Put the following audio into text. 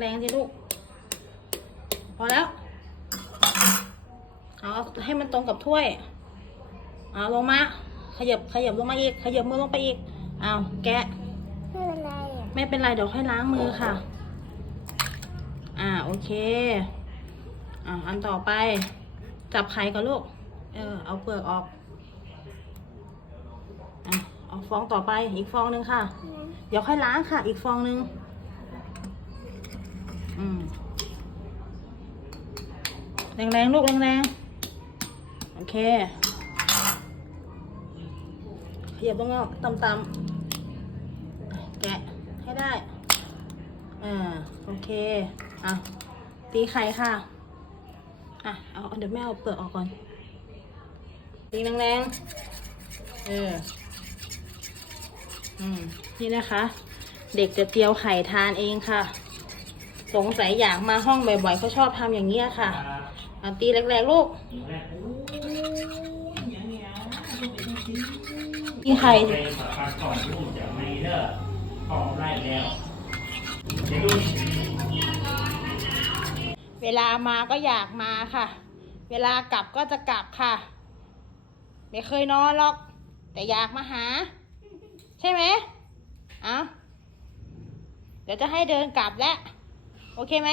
แรงๆสิลูก พอแล้ว เอาให้มันตรงกับถ้วย เอาลงมา ขยับขยับลงมาอีก ขยับมือลงไปอีก เอาแกะ ไม่เป็นไรอะไม่เป็นไรเดี๋ยวค่อยล้างมือค่ะ อ่าโอเค อ่าอันต่อไป จับไข่ก่อนลูก เออเอาเปลือกออก อะเอาฟองต่อไปอีกฟองหนึ่งค่ะ เดี๋ยวค่อยล้างค่ะ อีกฟองหนึ่งอืม แรงๆ ลูกแรงๆ โอเคขยับตรงเงาต่ำๆแกะให้ได้ อ่า โอเค อะ ตีไข่ค่ะ อะ เอาเดี๋ยวแม่เอาเปลือกออกก่อน ตีแรงๆ เออ อืม นี่นะคะ เด็กจะเจียวไข่ทานเองค่ะ สงสัยอยากมาห้องบ่อยๆเขาชอบทำอย่างนี้ยค่ะ เอาตีแรกๆลูกตีไข่ไปฝากก่อนลูกจะไม่เด้อออกไล่แล้วเวลามาก็อยากมาค่ะ เวลากลับก็จะกลับค่ะ ไม่เคยนอนหรอก แต่อยากมาหา ใช่ไหมเอ้าเดี๋ยวจะให้เดินกลับแล้ว โอเคไหม